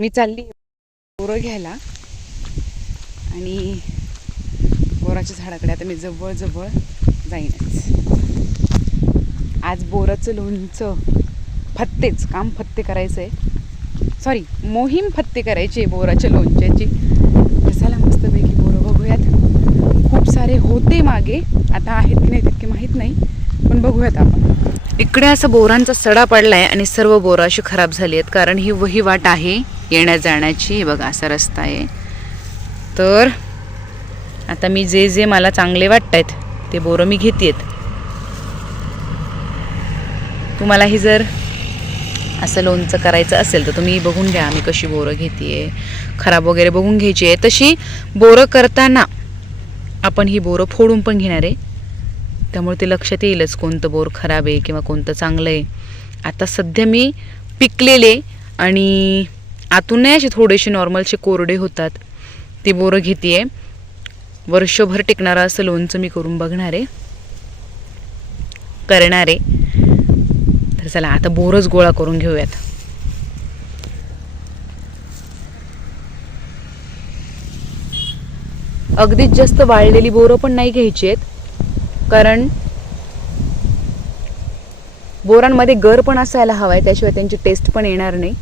मी चालली बोरं घ्यायला. आणि बोराच्या झाडाकडे आता मी जवळजवळ जाईनच. आज बोराचं लोणचं फत्तेच काम फत्ते करायचं आहे सॉरी मोहीम फत्ते करायची आहे बोराच्या लोणच्याची. तर मस्तपैकी बोरं बघूयात. खूप सारे होते मागे आता आहेत की नाही तितके माहीत नाही पण बघूयात आपण. इकडे असं बोरांचा सडा पडला आहे आणि सर्व बोरं अशी खराब झाली आहेत कारण ही वही वाट आहे. येण्या जाण्याची बघा असा रस्ता आहे. तर आता मी जे जे मला चांगले वाटत आहेत ते बोरं मी घेते तुम्हालाही जर असं लोणचं करायचं असेल तर तुम्ही बघून घ्या मी कशी बोरं घेते खराब वगैरे बघून घ्यायची आहे. तशी बोरं करताना आपण ही बोरं फोडून पण घेणार आहे. त्यामुळे ते लक्षात येईलच कोणतं बोर खराब आहे किंवा कोणतं चांगलं आहे. आता सध्या मी पिकलेले आणि आतून नाही असे थोडेसे नॉर्मलचे कोरडे होतात. ती बोरं घेते वर्षभर टिकणारं असं लोणचं मी करून बघणार आहे. करणार आहे. तर चला आता बोरच गोळा करून घेऊयात. अगदीच जास्त वाळलेली बोरं पण नाही घ्यायची आहेत. कारण बोरांमध्ये गर पण असायला हवा आहे त्याशिवाय त्यांची टेस्ट पण येणार नाही.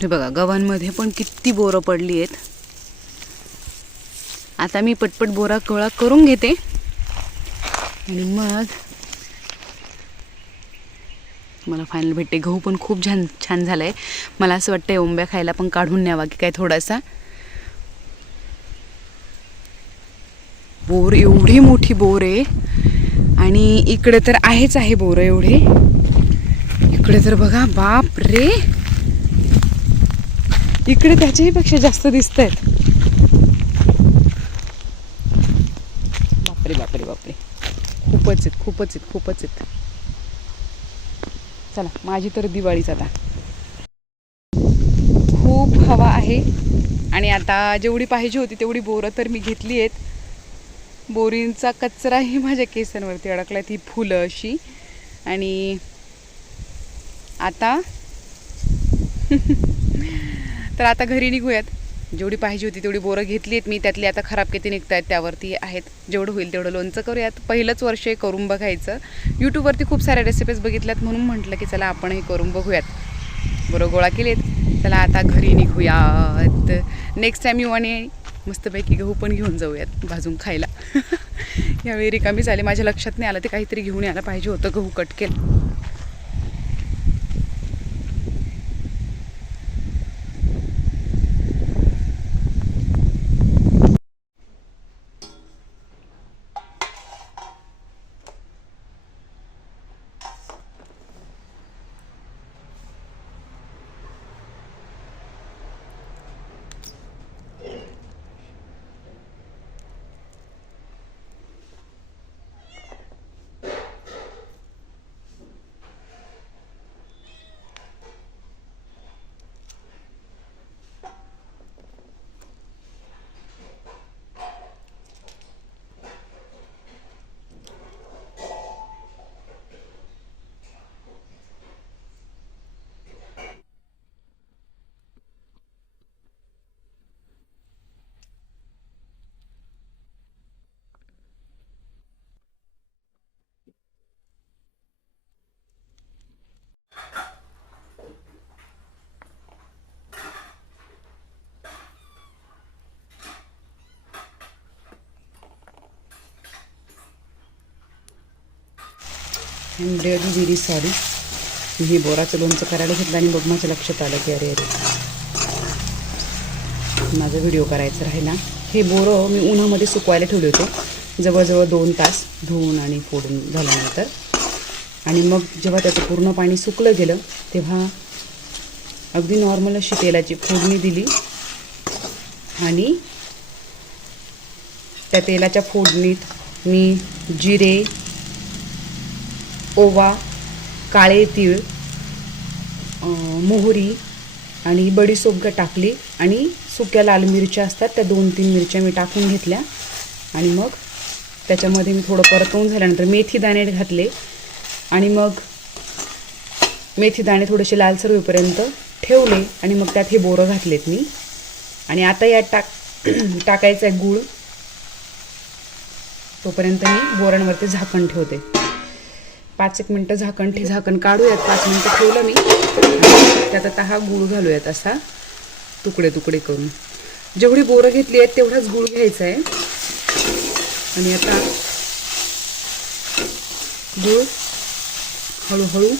हे बघा गव्हांमध्ये पण किती बोरं पडली आहेत. आता मी पटपट बोरा गोळा करून घेते. आणि मग मला फायनल भेटते. गहू पण खूप छान छान झाला आहे मला असं वाटतं ओंब्या खायला पण काढून न्यावा की काय थोडासा. बोर एवढी मोठी बोर आहे. आणि इकडे तर आहेच आहे बोर एवढे. इकडे तर बघा बाप रे! इकडे त्याच्याही पेक्षा जास्त दिसत आहेत बापरे बापरे बापरे. खूपच आहेत खूपच आहेत खूपच आहेत. चला माझी तर दिवाळीच आता खूप हवा आहे आणि आता जेवढी पाहिजे होती तेवढी बोरं तर मी घेतली आहेत. बोरींचा कचराही माझ्या केसांवरती अडकला ती फुलं अशी. आणि आता तर आता घरी निघूयात. जेवढी पाहिजे होती तेवढी बोरं घेतली आहेत मी त्यातली आता खराब किती निघत आहेत त्यावरती आहेत. जेवढं होईल तेवढं लोणचं करूयात. पहिलंच वर्ष हे करून बघायचं. यूट्यूबवरती खूप साऱ्या रेसिपीज बघितल्यात म्हणून म्हटलं की चला आपण हे करून बघूयात. बरं गोळा केलेत. चला आता घरी निघूयात. नेक्स्ट टाईम येऊ आणि मस्तपैकी गहू पण घेऊन जाऊयात भाजून खायला. यावेळी रिकामी झाले माझ्या लक्षात नाही आलं ते काहीतरी घेऊन यायला पाहिजे होतं गहू कट केलं. आय रिअली व्हेरी सॉरी मी बोराचं लोणचं करायला घेतलं आणि बघ माझ्या लक्षात आलं की अरे अरे. माझा व्हिडिओ करायचा राहिला. हे बोरं मी उन्हामध्ये सुकवायला ठेवले होते. जवळजवळ दोन तास धुवून आणि फोडून झाल्यानंतर. आणि मग जेव्हा त्याचं पूर्ण पाणी सुकलं गेलं तेव्हा अगदी नॉर्मल अशी तेलाची फोडणी दिली. आणि त्या तेलाच्या फोडणीत मी जिरे ओवा काळे तीळ मोहरी आणि बडीसोप टाकली आणि सुक्या लाल मिरच्या असतात त्या दोन तीन मिरच्या मी टाकून घेतल्या. आणि मग त्याच्यामध्ये मी थोडं परतवून झाल्यानंतर मेथी दाणे घातले. आणि मग मेथी दाणे थोडेसे लालसर होईपर्यंत ठेवले आणि मग त्यात हे बोरं घातलेत मी. आणि आता यात टाक टाकायचं आहे गूळ. तोपर्यंत मी बोरांवरती झाकण ठेवते. पाच एक मिनटं झाकण ठे झाकण काढूयात पाच मिनटं ठेवलं मी. त्यात आता हा गूळ घालूयात असा तुकडे तुकडे करून. जेवढी बोरं घेतली आहेत तेवढाच गूळ घ्यायचा आहे. आणि आता गूळ हळूहळू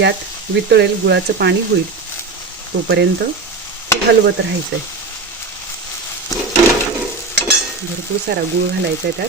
यात वितळेल गुळाचं पाणी होईल. तोपर्यंत हलवत राहायचं आहे भरपूर सारा गूळ घालायचा आहे त्यात.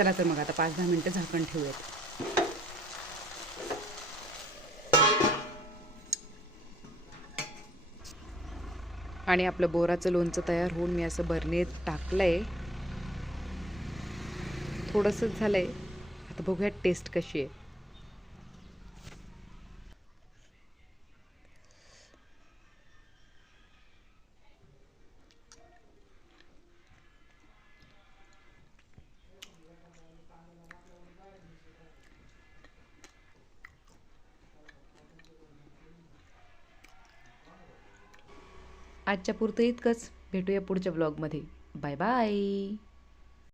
चला तर मग आता पाच दहा मिनटं झाकण ठेवूयात. आणि आपलं बोराचं लोणचं तयार होऊन मी असं बरणीत टाकलंय. थोडंसंच झालंय. आता बघूयात टेस्ट कशी आहे. आजच्या पुरतं इतकंच. भेटूया पुढच्या ब्लॉगमध्ये बाय बाय